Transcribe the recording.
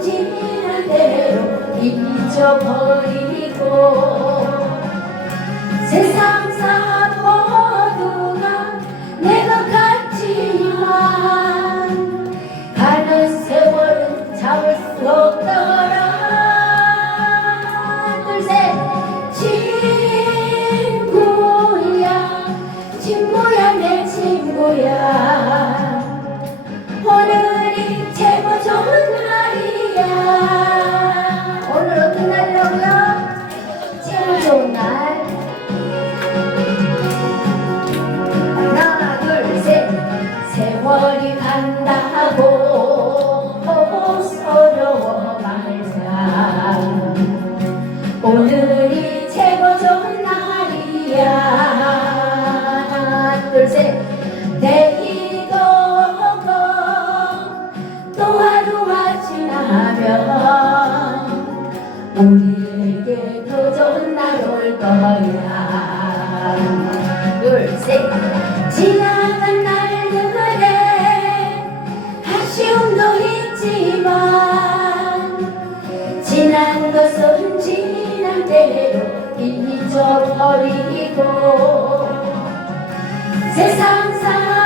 지난 대로 잊어버리고 세상 사 세월이 간다고 서러워 말자 오늘이 최고 좋은 날이야. 둘셋. 내일도 오고 또 하루가 지나면 우리에게 더 좋은 날 올 거야. 둘셋. 지나 지난 것은 지난 대로 잊어버리고 세상 사